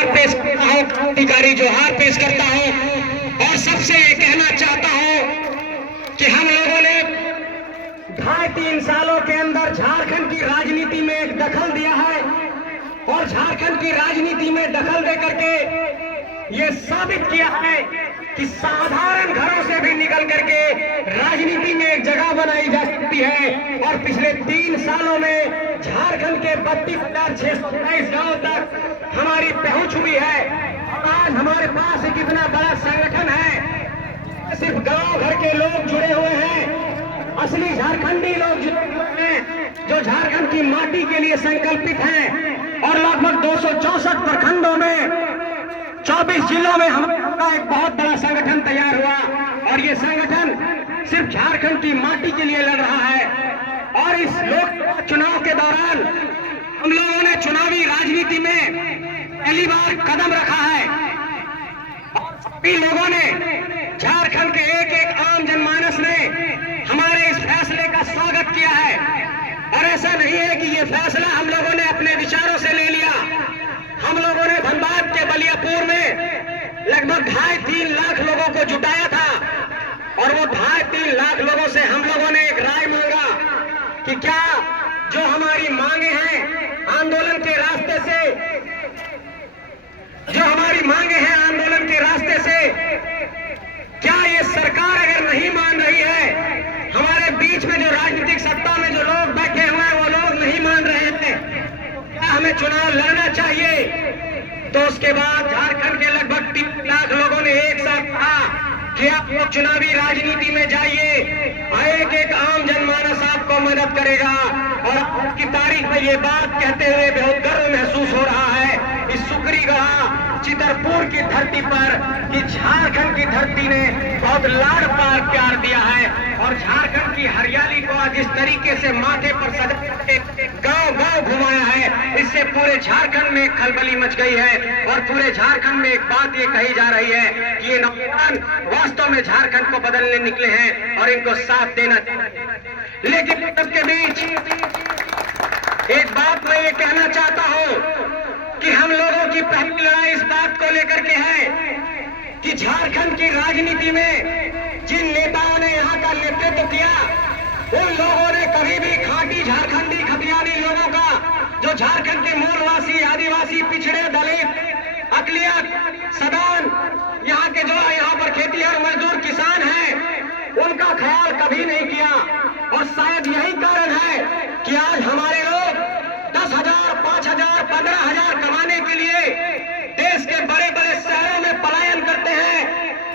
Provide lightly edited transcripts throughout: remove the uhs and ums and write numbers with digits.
जोहार पेश करता हूँ, क्रांतिकारी जोहार पेश करता हूँ और सबसे ये कहना चाहता हूँ कि हम लोगों ने 2.5-3 सालों के अंदर झारखंड की राजनीति में एक दखल दिया है और झारखंड की राजनीति में दखल दे करके ये साबित किया है कि साधारण घरों से भी निकल करके राजनीति में एक जगह बनाई जा सकती है। और पिछले 3 सालों में झारखंड के 32,627 गांव तक हमारी पहुंच हुई है। आज हमारे पास एक इतना बड़ा संगठन है, सिर्फ गांव भर के लोग जुड़े हुए हैं, असली झारखंडी लोग जुड़े हुए हैं जो झारखंड की माटी के लिए संकल्पित हैं। और लगभग 264 प्रखंडों में 24 जिलों में हमारा एक बहुत बड़ा संगठन तैयार हुआ और ये संगठन सिर्फ झारखंड की माटी के लिए लड़ रहा है। और इस लोकसभा चुनाव के दौरान हम लोगों ने चुनावी राजनीति में पहली बार कदम रखा है और सभी लोगों ने, झारखंड के एक आम जनमानस ने हमारे इस फैसले का स्वागत किया है। और ऐसा नहीं है कि ये फैसला हम लोगों ने अपने विचारों से ले लिया। हम लोगों ने धनबाद के बलियापुर में लगभग 2.5-3 लाख लोगों को जुटाया था और वो 2.5-3 लाख लोगों से हम लोगों ने एक राय मांगा कि क्या जो हमारी मांगे हैं आंदोलन के रास्ते से, जो हमारी मांगे हैं आंदोलन के रास्ते से, क्या ये सरकार अगर नहीं मान रही है, हमारे बीच में जो राजनीतिक सत्ता में जो लोग बैठे हुए हैं वो लोग नहीं मान रहे हैं, क्या हमें चुनाव लड़ना चाहिए? तो उसके बाद झारखंड के लगभग 3 लाख लोगों ने एक साथ कहा कि आप लोग चुनावी राजनीति में जाइए, एक आम जनमानस आपको मदद करेगा। और आज की तारीख में ये बात कहते हुए बहुत गर्व महसूस हो रहा है इस सुकरीगढ़ा चितरपुर की धरती पर कि झारखंड की धरती ने बहुत लाड़ पार प्यार दिया है और झारखंड की हरियाली को आज इस तरीके से माथे पर सजा के गांव-गांव घुमाया है, इससे पूरे झारखंड में खलबली मच गई है। और पूरे झारखंड में एक बात ये कही जा रही है कि ये नौजवान वास्तव में झारखंड को बदलने निकले हैं और इनको साथ देना। लेकिन इसके बीच एक बात मैं ये कहना चाहता हूं कि हम लोगों की पहली लड़ाई इस बात को लेकर के है कि झारखंड की राजनीति में जिन नेताओं ने यहाँ का नेतृत्व किया उन लोगों ने कभी भी खाटी झारखंडी खतियानी लोगों का, जो झारखंड के मूलवासी, आदिवासी, पिछड़े, दलित, अकलियत, सदान, यहाँ के जो यहाँ पर खेतीहर मजदूर किसान हैं, उनका ख्याल कभी नहीं किया। और शायद यही कारण है कि आज हमारे लोग 10,000, 5,000, 15,000 कमाने के लिए देश के बड़े बड़े शहरों में पलायन करते हैं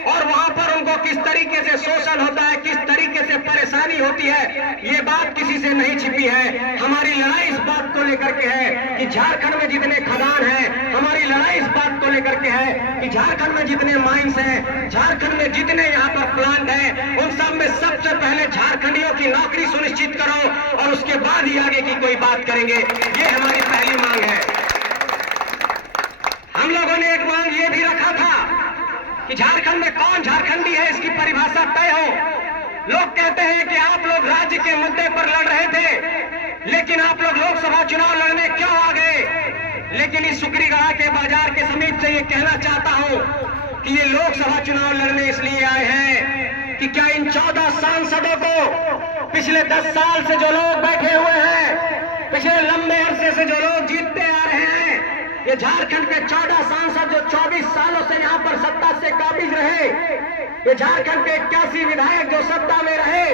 और वहां पर उनको किस तरीके से शोषण होता है, किस तरीके से परेशानी होती है, ये बात किसी से नहीं छिपी है। हमारी लड़ाई इस बात को लेकर के है कि झारखंड में जितने खदान हैं, हमारी लड़ाई इस बात को लेकर के है कि झारखंड में जितने माइंस हैं, झारखंड में जितने यहाँ पर प्लांट हैं, उन सब में सबसे पहले झारखंडियों की नौकरी सुनिश्चित करो और उसके बाद ही आगे की कोई बात करेंगे। ये हमारी पहली मांग है। हम लोगों ने एक मांग ये भी रखा था कि झारखंड में कौन झारखंडी है इसकी परिभाषा तय हो। लोग कहते हैं कि आप लोग राज्य के मुद्दे पर लड़ रहे थे, लेकिन आप लोग लोकसभा चुनाव लड़ने क्यों आ गए? लेकिन इस सुकरीगढ़ा के बाजार के समीप से ये कहना चाहता हूं कि ये लोकसभा चुनाव लड़ने इसलिए आए हैं कि क्या इन 14 सांसदों को पिछले 10 साल से जो लोग बैठे हुए हैं, पिछले लंबे अरसे से जो लोग जीतते आ रहे हैं, ये झारखंड के 14 सांसद जो 24 सालों से यहाँ पर सत्ता से काबिज रहे, ये झारखंड के 81 विधायक जो सत्ता में रहे,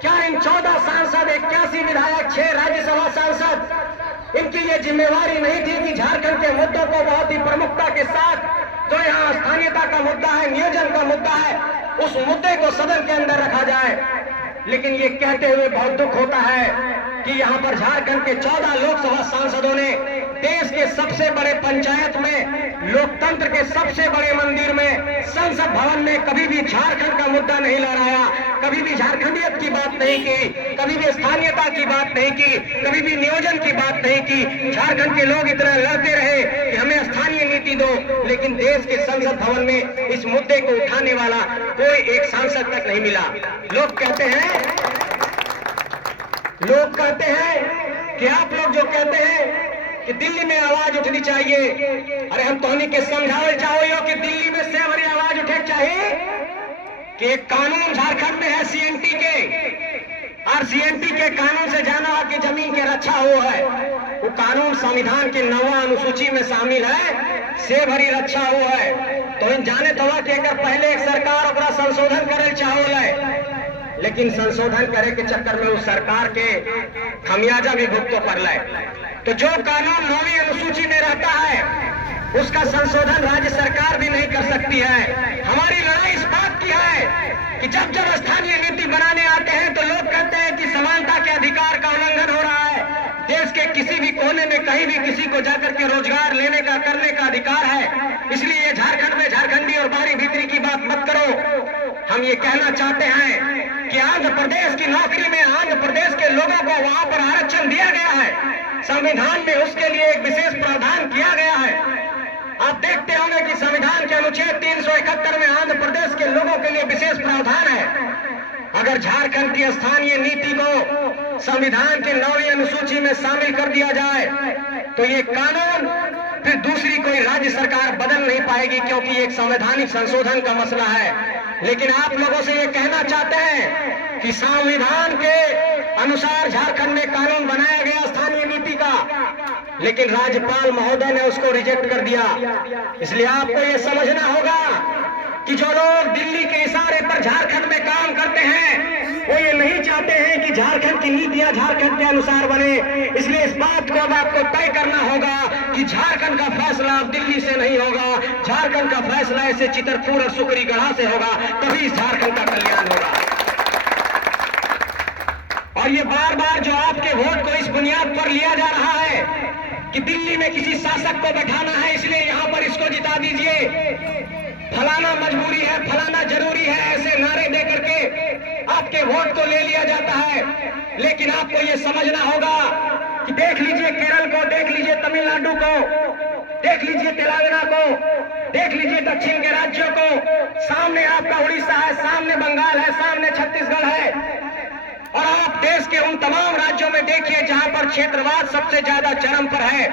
क्या इन 14 सांसद, 81 विधायक, 6 राज्यसभा सांसद, इनकी ये जिम्मेवारी नहीं थी कि झारखंड के मुद्दों को बहुत ही प्रमुखता के साथ, जो यहाँ स्थानीयता का मुद्दा है, नियोजन का मुद्दा है, उस मुद्दे को सदन के अंदर रखा जाए? लेकिन ये कहते हुए बहुत दुख होता है कि यहाँ पर झारखंड के 14 लोकसभा सांसदों ने देश के सबसे बड़े पंचायत में, लोकतंत्र के सबसे बड़े मंदिर में, संसद भवन में कभी भी झारखंड का मुद्दा नहीं लहराया, कभी भी झारखंडियत की बात नहीं की, कभी भी स्थानीयता की बात नहीं की, कभी भी नियोजन की बात नहीं की। झारखंड के लोग इतना लड़ते रहे कि हमें स्थानीय नीति दो, लेकिन देश के संसद भवन में इस मुद्दे को उठाने वाला कोई एक सांसद तक नहीं मिला। लोग कहते हैं कि आप लोग जो कहते हैं कि दिल्ली में आवाज उठनी चाहिए। अरे हम तो के समझावे चाहो कि दिल्ली में से भरी आवाज उठे चाहिए कि एक कानून झारखंड में है सीएनटी के, और सीएनटी के कानून से जाना हो कि जमीन के रक्षा हो है, वो कानून संविधान के 9वां अनुसूची में शामिल है, से भरी रक्षा हो है। तो इन जाने तो कि अगर पहले एक सरकार अपना संशोधन करे चाहो लेकिन संशोधन करे के चक्कर में उस सरकार के खमियाजा भी भुगतो पड़ रहा है। तो जो कानून 9वीं अनुसूची में रहता है उसका संशोधन राज्य सरकार भी नहीं कर सकती है। हमारी लड़ाई इस बात की है कि जब जब स्थानीय नीति बनाने आते हैं तो लोग कहते हैं कि समानता के अधिकार का उल्लंघन हो रहा है, देश के किसी भी कोने में कहीं भी किसी को जाकर के रोजगार लेने का करने का अधिकार है, इसलिए झारखंड में झारखंडी और बारी भीतरी की बात मत करो। हम ये कहना चाहते हैं कि आंध्र प्रदेश की नौकरी में आंध्र प्रदेश के लोगों को वहां पर आरक्षण दिया गया है, संविधान में उसके लिए एक विशेष प्रावधान किया गया है। आप देखते होंगे कि संविधान के अनुच्छेद 371 में आंध्र प्रदेश के लोगों के लिए विशेष प्रावधान है। अगर झारखंड की स्थानीय नीति को संविधान के 9वीं अनुसूची में शामिल कर दिया जाए तो ये कानून फिर दूसरी कोई राज्य सरकार बदल नहीं पाएगी, क्योंकि एक संवैधानिक संशोधन का मसला है। लेकिन आप लोगों से ये कहना चाहते हैं कि संविधान के अनुसार झारखंड में कानून बनाया गया स्थानीय नीति का, लेकिन राज्यपाल महोदय ने उसको रिजेक्ट कर दिया। इसलिए आपको ये समझना होगा कि जो लोग दिल्ली के इशारे पर झारखंड में काम करते हैं वो ये नहीं चाहते हैं कि झारखंड की नीतियां झारखंड के अनुसार बने। इसलिए इस बात को अब आपको तय करना होगा कि झारखंड का फैसला अब दिल्ली से नहीं होगा, झारखंड का फैसला ऐसे चितरपुर और सुकरीगढ़ा से होगा, तभी इस झारखंड का कल्याण होगा। और ये बार बार जो आपके वोट को इस बुनियाद पर लिया जा रहा है कि दिल्ली में किसी शासक को बैठाना है इसलिए यहाँ पर इसको जिता दीजिए, फलाना मजबूरी है, फलाना जरूरी है, ऐसे नारे दे करके आपके वोट को ले लिया जाता है। लेकिन आपको ये समझना होगा कि देख लीजिए केरल को, देख लीजिए तमिलनाडु को, देख लीजिए तेलंगाना को, देख लीजिए दक्षिण के राज्यों को, सामने आपका उड़ीसा है, सामने बंगाल है, सामने छत्तीसगढ़ है, और आप देश के उन तमाम राज्यों में देखिए जहां पर क्षेत्रवाद सबसे ज्यादा चरम पर है,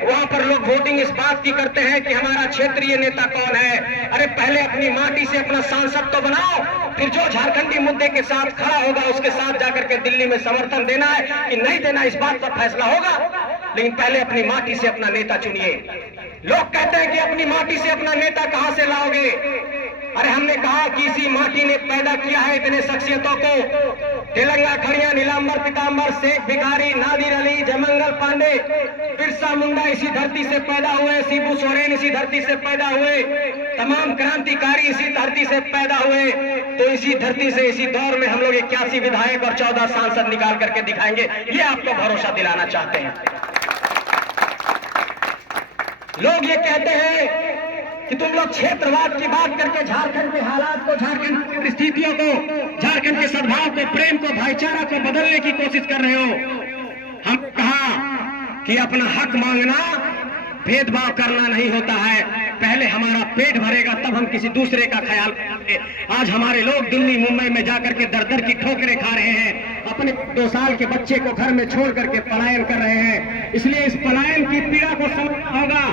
वहां पर लोग वोटिंग इस बात की करते हैं कि हमारा क्षेत्रीय नेता कौन है। अरे पहले अपनी माटी से अपना सांसद तो बनाओ, फिर जो झारखंडी मुद्दे के साथ खड़ा होगा उसके साथ जाकर के दिल्ली में समर्थन देना है कि नहीं देना, इस बात का फैसला होगा। लेकिन पहले अपनी माटी से अपना नेता चुनिए। लोग कहते हैं कि अपनी माटी से अपना नेता कहां से लाओगे? अरे हमने कहा कि इसी माटी ने पैदा किया है इतने शख्सियतों को, तेलंगा खड़िया, नीलांबर पीतांबर, शेख भिखारी, नादिर अली, जयमंगल पांडे, बिरसा मुंडा इसी धरती से पैदा हुए, शिबू सोरेन इसी धरती से पैदा हुए, तमाम क्रांतिकारी इसी धरती से पैदा हुए। तो इसी धरती से इसी दौर में हम लोग 81 विधायक और 14 सांसद निकाल करके दिखाएंगे, ये आपको भरोसा दिलाना चाहते हैं। लोग ये कहते हैं कि तुम लोग क्षेत्रवाद की बात करके झारखंड के हालात को, झारखंड की परिस्थितियों को, झारखंड के सद्भाव को, प्रेम को, भाईचारा को बदलने की कोशिश कर रहे हो। हम कहा कि अपना हक मांगना भेदभाव करना नहीं होता है, पहले हमारा पेट भरेगा तब हम किसी दूसरे का ख्याल करेंगे। आज हमारे लोग दिल्ली मुंबई में जाकर के दर दर की ठोकरें खा रहे हैं, अपने 2 साल के बच्चे को घर में छोड़ करके पलायन कर रहे हैं। इसलिए इस पलायन की पीड़ा को समझना होगा,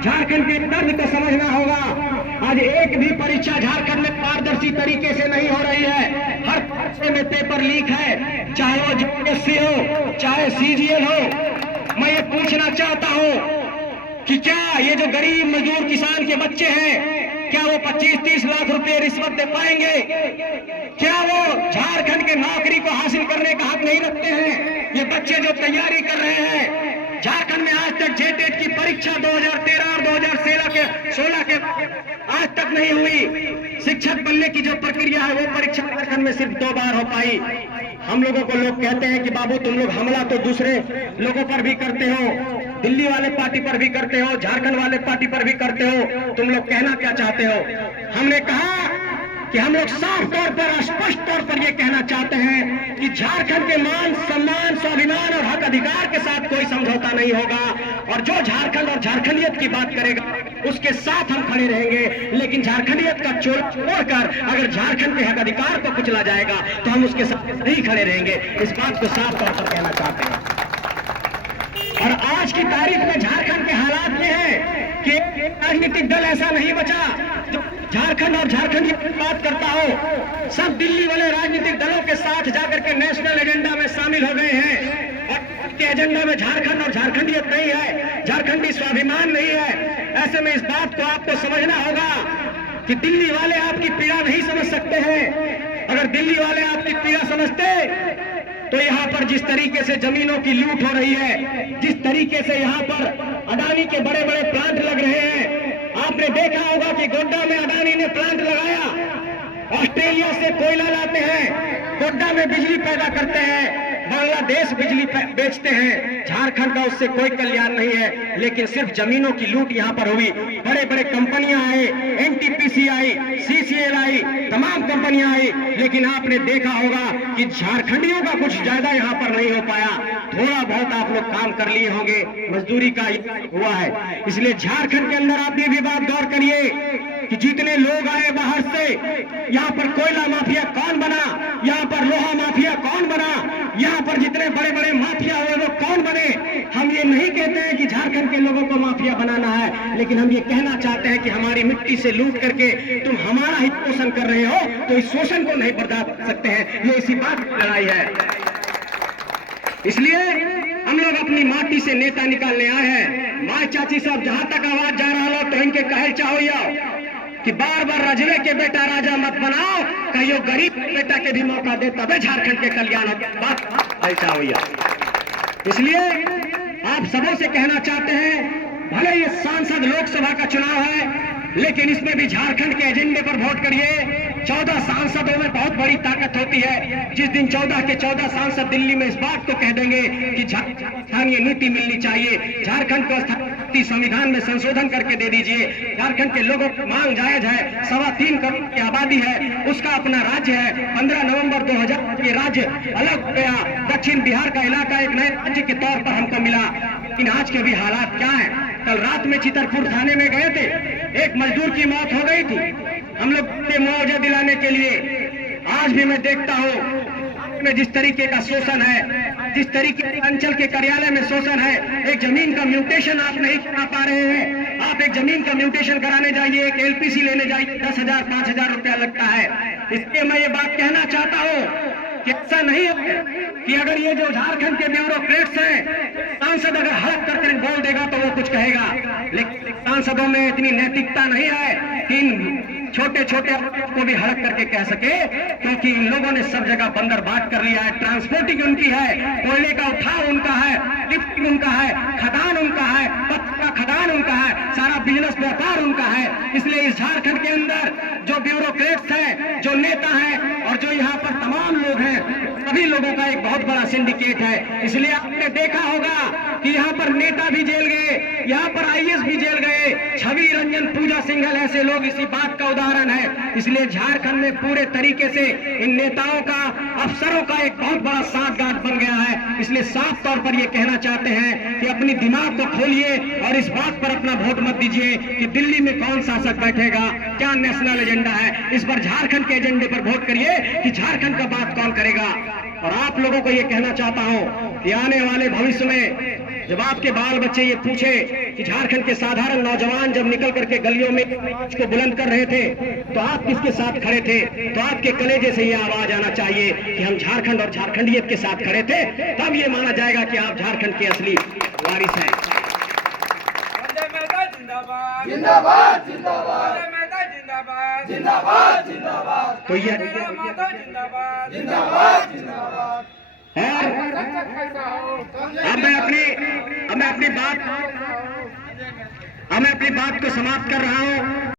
झारखंड के दर्द को समझना होगा। आज एक भी परीक्षा झारखंड में पारदर्शी तरीके से नहीं हो रही है, हर परीक्षा में पेपर लीक है, चाहे वो यूपीएससी हो चाहे सीजीएल हो। मैं ये पूछना चाहता हूँ कि क्या ये जो गरीब मजदूर किसान के बच्चे हैं, क्या वो 25-30 लाख रुपए रिश्वत दे पाएंगे? क्या वो झारखंड के नौकरी को हासिल करने का हक नहीं रखते हैं? ये बच्चे जो तैयारी कर रहे हैं, झारखंड में आज तक जेटेट की परीक्षा 2013 और 2016 के आज तक नहीं हुई। शिक्षक बनने की जो प्रक्रिया है वो परीक्षा झारखंड में सिर्फ 2 बार हो पाई। हम लोगों को लोग कहते हैं कि बाबू तुम लोग हमला तो दूसरे लोगों पर भी करते हो, दिल्ली वाले पार्टी पर भी करते हो, झारखंड वाले पार्टी पर भी करते हो, तुम लोग कहना क्या चाहते हो? हमने कहा कि हम लोग साफ तौर पर, स्पष्ट तौर पर यह कहना चाहते हैं कि झारखंड के मान, सम्मान, स्वाभिमान और हक अधिकार के साथ कोई समझौता नहीं होगा, और जो झारखंड और झारखंडियत की बात करेगा उसके साथ हम खड़े रहेंगे। लेकिन झारखंडियत का छोड़कर अगर झारखंड के हक अधिकार को कुचला जाएगा तो हम उसके साथ नहीं खड़े रहेंगे। इस बात को साफ तौर पर कहना चाहते हैं। और आज की तारीख में झारखंड के हालात ये हैं कि राजनीतिक दल ऐसा नहीं बचा जो झारखंड और झारखंड की बात करता हो। सब दिल्ली वाले राजनीतिक दलों के साथ जाकर के नेशनल एजेंडा में शामिल हो गए हैं और के एजेंडा में झारखंड और झारखंडियत नहीं है, झारखंडी स्वाभिमान नहीं है। ऐसे में इस बात को आपको समझना होगा कि दिल्ली वाले आपकी पीड़ा नहीं समझ सकते हैं। अगर दिल्ली वाले आपकी पीड़ा समझते तो यहाँ पर जिस तरीके से जमीनों की लूट हो रही है, जिस तरीके से यहाँ पर अडानी के बड़े बड़े प्लांट लग रहे हैं, आपने देखा होगा कि गोड्डा में अडानी ने प्लांट लगाया, ऑस्ट्रेलिया से कोयला लाते हैं, गोड्डा में बिजली पैदा करते हैं, बांग्लादेश बिजली बेचते हैं। झारखंड का उससे कोई कल्याण नहीं है, लेकिन सिर्फ जमीनों की लूट यहाँ पर हुई। बड़े बड़े कंपनियां आए, एनटीपीसी आई, सीसीएल आई, तमाम कंपनियां आई, लेकिन आपने देखा होगा कि झारखंडियों का कुछ ज्यादा यहाँ पर नहीं हो पाया। थोड़ा बहुत आप लोग काम कर लिए होंगे, मजदूरी का हुआ है। इसलिए झारखंड के अंदर आप ये भी बात गौर करिए कि जितने लोग आए बाहर से, यहाँ पर कोयला माफिया कौन बना, यहाँ पर लोहा माफिया कौन बना, यहाँ पर जितने बड़े बड़े माफिया हुए वो कौन बने। हम ये नहीं कहते हैं कि झारखंड के लोगों को माफिया बनाना है, लेकिन हम ये कहना चाहते हैं कि हमारी मिट्टी से लूट करके तुम हमारा ही शोषण कर रहे हो, तो इस शोषण को नहीं बर्दाश्त कर सकते हैं। ये इसी बात की लड़ाई है। इसलिए हम लोग अपनी माटी से नेता निकालने आए हैं। माँ चाची साहब जहां तक आवाज जा रहा हो तो इनके कहल चाहो कि बार बार रजवे के बेटा राजा मत बनाओ, कहियो गरीब बेटा के भी मौका दे, तबे झारखंड के कल्याण बात ऐसा हो। इसलिए आप सबों से कहना चाहते हैं, भले ये सांसद लोकसभा का चुनाव है, लेकिन इसमें भी झारखंड के एजेंडे पर वोट करिए। 14 सांसदों में बहुत बड़ी ताकत होती है। जिस दिन 14 के 14 सांसद दिल्ली में इस बात को कह देंगे कि स्थानीय नीति मिलनी चाहिए, झारखंड को स्थानीय संविधान में संशोधन करके दे दीजिए, झारखंड के लोगों की मांग जायज है, 3.25 करोड़ की आबादी है, उसका अपना राज्य है। 15 नवंबर 2000 ये राज्य अलग गया, दक्षिण बिहार का इलाका एक नए राज्य के तौर पर हमको मिला। लेकिन आज के भी हालात क्या है? कल रात में चितरपुर थाने में गए थे, एक मजदूर की मौत हो गई थी हम लोग के मुआवजा दिलाने के लिए। आज भी मैं देखता हूँ में जिस तरीके का शोषण है, जिस तरीके से अंचल के कार्यालय में शोषण है। एक जमीन का म्यूटेशन आप नहीं करा पा रहे हैं, आप एक जमीन का म्यूटेशन कराने जाइए, एक एलपीसी लेने जाइए, 10,000 5,000 रुपया लगता है। इसलिए मैं ये बात कहना चाहता हूँ कि ऐसा नहीं है कि अगर ये जो झारखंड के ब्यूरोक्रेट्स हैं, सांसद अगर हड़प करके बोल देगा तो वो कुछ कहेगा, लेकिन सांसदों में इतनी नैतिकता नहीं है कि इन छोटे छोटे को भी हड़प करके कह सके, क्योंकि इन लोगों ने सब जगह बंदर बाट कर लिया है। ट्रांसपोर्टिंग उनकी है, कोयले का उठाव उनका है, लिफ्टिंग उनका है, खदान उनका है, पत्थर का खदान उनका है, सारा बिजनेस व्यापार उनका है। इसलिए इस झारखंड के अंदर जो ब्यूरोक्रेट्स हैं, जो नेता हैं और जो यहाँ पर तमाम लोग हैं, सभी लोगों का एक बहुत बड़ा सिंडिकेट है। इसलिए आपने देखा होगा कि यहाँ पर नेता भी जेल गए, यहाँ पर आईएएस भी जेल गए, छवि रंजन, पूजा सिंघल ऐसे लोग इसी बात का उदाहरण है। इसलिए झारखंड में पूरे तरीके से इन नेताओं का, अफसरों का एक बहुत बड़ा सांठगांठ बन गया है। इसलिए साफ तौर पर ये कहना चाहते हैं कि अपनी दिमाग को खोलिए और इस बात पर अपना वोट मत दीजिए कि दिल्ली में कौन शासक बैठेगा, क्या नेशनल एजेंडा है। इस पर झारखंड के एजेंडे पर वोट करिए कि झारखंड का बात कौन करेगा। और आप लोगों को ये कहना चाहता हूं कि आने वाले भविष्य में जब आपके बाल बच्चे ये पूछे कि झारखंड के साधारण नौजवान जब निकल करके गलियों में आवाज को बुलंद कर रहे थे तो आप किसके साथ खड़े थे, तो आपके कलेजे से ये आवाज आना चाहिए कि हम झारखंड और झारखंडियत के साथ खड़े थे। तब ये माना जाएगा कि आप झारखंड के असली वारिस हैं। जिंदाबाद जिंदाबाद जिंदाबाद जिंदाबाद जिंदाबाद तो ये जिंदाबाद जिंदाबाद जिंदाबाद। अब मैं अपनी बात को समाप्त कर रहा हूं।